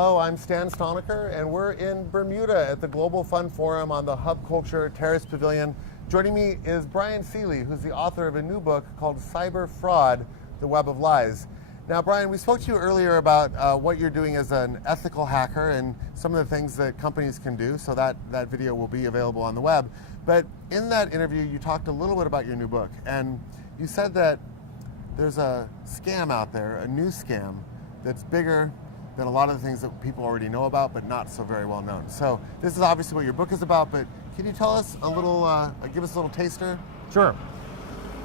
Hello, I'm Stan Stoniker, and we're in Bermuda at the Global Fund Forum on the Hub Culture Terrace Pavilion. Joining me is Bryan Seeley, who's the author of a new book called Cyber Fraud, The Web of Lies. Now, Bryan, we spoke to you earlier about what you're doing as an ethical hacker and some of the things that companies can do, so that video will be available on the web. But in that interview, you talked a little bit about your new book, and you said that there's a scam out there, a new scam, that's bigger than a lot of the things that people already know about, but not so very well known. So this is obviously what your book is about, but can you tell us a little, give us a little taster? Sure.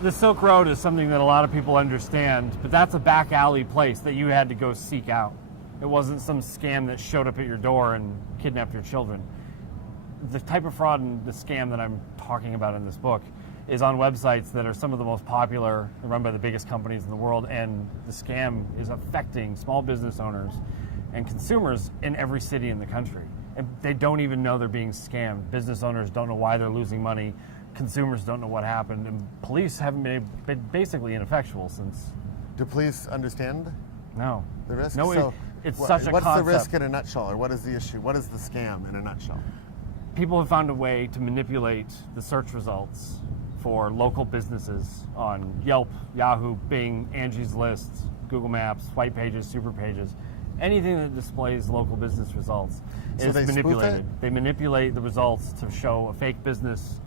The Silk Road is something that a lot of people understand, but that's a back alley place that you had to go seek out. It wasn't some scam that showed up at your door and kidnapped your children. The type of fraud and the scam that I'm talking about in this book is on websites that are some of the most popular, run by the biggest companies in the world, and the scam is affecting small business owners and consumers in every city in the country. And they don't even know they're being scammed. Business owners don't know why they're losing money. Consumers don't know what happened. And police haven't been basically ineffectual since. Do police understand No. the risk? No, So it's such a what's concept. the risk in a nutshell, or what is the issue? What is the scam in a nutshell? People have found a way to manipulate the search results for local businesses on Yelp, Yahoo, Bing, Angie's List, Google Maps, White Pages, Super Pages. Anything that displays local business results is manipulated. They manipulate the results to show a fake business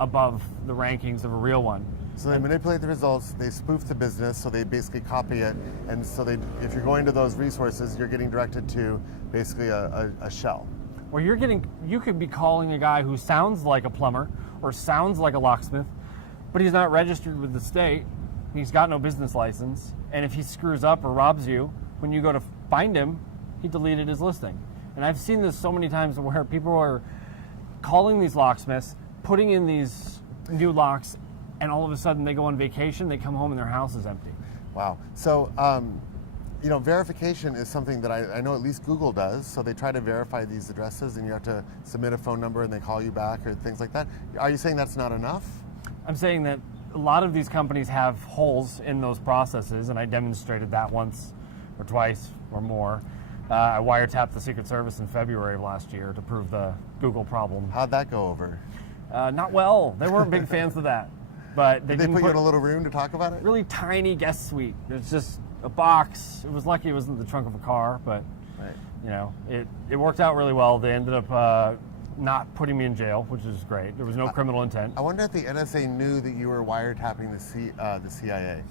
above the rankings of a real one. So they manipulate the results, they spoof the business, so they basically copy it, and so if you're going to those resources, you're getting directed to basically a shell. Or you could be calling a guy who sounds like a plumber or sounds like a locksmith, but he's not registered with the state, he's got no business license, and if he screws up or robs you, when you go to find him, he deleted his listing. And I've seen this so many times where people are calling these locksmiths, putting in these new locks, and all of a sudden they go on vacation, they come home and their house is empty. Wow. So, verification is something that I know at least Google does. So they try to verify these addresses, and you have to submit a phone number and they call you back or things like that. Are you saying that's not enough? I'm saying that a lot of these companies have holes in those processes, and I demonstrated that once or twice or more. I wiretapped the Secret Service in February of last year to prove the Google problem. How'd that go over? Not well. They weren't big fans of that. But Did they put you in a little room to talk about it? Really tiny guest suite. There's just a box. It was lucky it wasn't the trunk of a car, but right. It worked out really well. They ended up not putting me in jail, which is great. There was no criminal intent. I wonder if the NSA knew that you were wiretapping the CIA.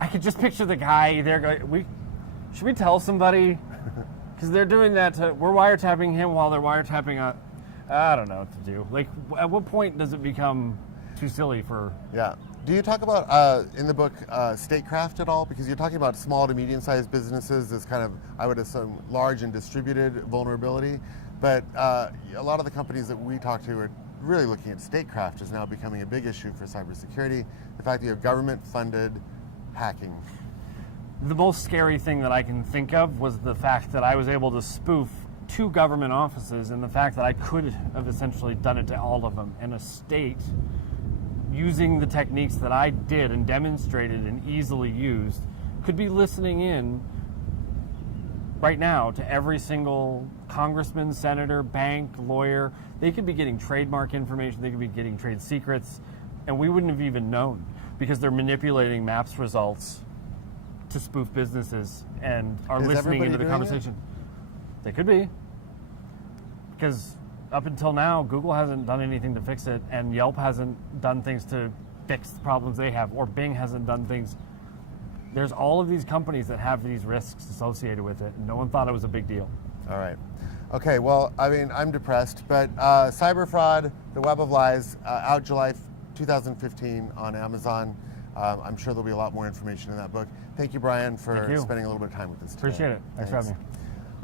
I could just picture the guy there going, should we tell somebody? Because they're doing that we're wiretapping him while they're wiretapping I don't know what to do. Like, at what point does it become too silly for... Yeah. Do you talk about, in the book, statecraft at all? Because you're talking about small to medium-sized businesses as kind of, I would assume, large and distributed vulnerability. But a lot of the companies that we talk to are really looking at statecraft as now becoming a big issue for cybersecurity. The fact that you have government-funded hacking. The most scary thing that I can think of was the fact that I was able to spoof 2 government offices, and the fact that I could have essentially done it to all of them. And a state, using the techniques that I did and demonstrated and easily used, could be listening in right now to every single congressman, senator, bank, lawyer. They could be getting trademark information, they could be getting trade secrets, and we wouldn't have even known, because they're manipulating maps results to spoof businesses and are listening into the conversation. They could be. Because up until now, Google hasn't done anything to fix it, and Yelp hasn't done things to fix the problems they have, or Bing hasn't done things. There's all of these companies that have these risks associated with it, and no one thought it was a big deal. All right. Okay, well, I mean, I'm depressed, but Cyber Fraud, The Web of Lies, out July 2015 on Amazon. I'm sure there'll be a lot more information in that book. Thank you, Bryan, for spending a little bit of time with us today. Appreciate it. Thanks for having me.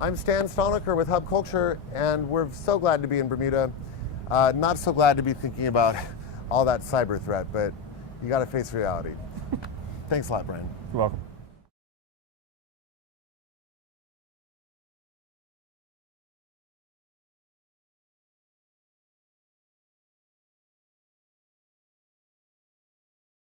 I'm Stan Stoniker with Hub Culture, and we're so glad to be in Bermuda. Not so glad to be thinking about all that cyber threat, but you got to face reality. Thanks a lot, Bryan. You're welcome.